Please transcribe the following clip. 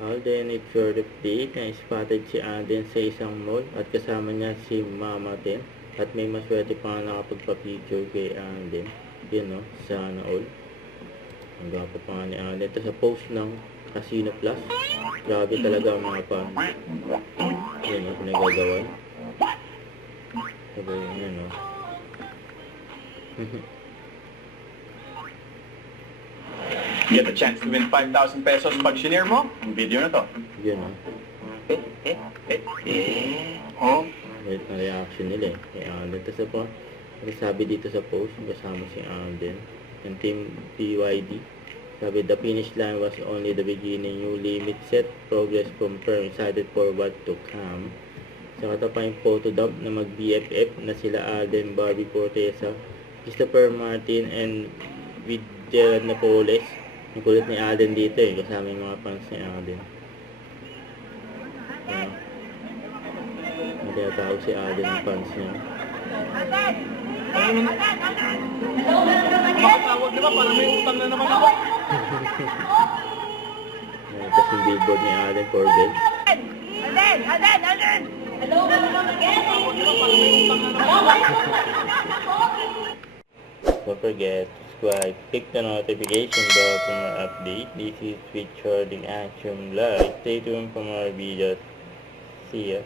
Alden, it's your update na spotted si Alden sa isang mall at kasama niya si Mama Tem at may maswerte pa nga nakapagpa-picture kay Alden. Yun no, sana all. Ang gwapo pa nga ni Alden. Ito sa post ng Casino Plus. Grabe talaga ang mga pa. Yun no, pinagagawan. Sabi yun no. Get a chance to win 5,000 pesos pag shinare mo ang video na to. Yun no. Oh. Wait na reaction nila eh. Kay Alden. Tapos po, sabi dito sa post, kasama si Alden. Yung team BYD. Sabi, the finish line was only the beginning. New limit set. Progress confirmed. Excited for what to come. Saka pa yung photo dump na mag-BFF na sila Alden, Barbie Fortesa, Christopher Martin, and with Gerard Napoles. Ang kulit ni Alden dito eh. Kasama yung mga fans ni Alden. May tinatawag si Alden ng fans niya. Makatawag diba? Parang may utang na naman ako. Tapos yung billboard ni Alden Corbett. Alden! Hello again! Don't forget to subscribe, click the notification bell for more update. This is Richard in Action Live. Stay tuned for more videos. See ya.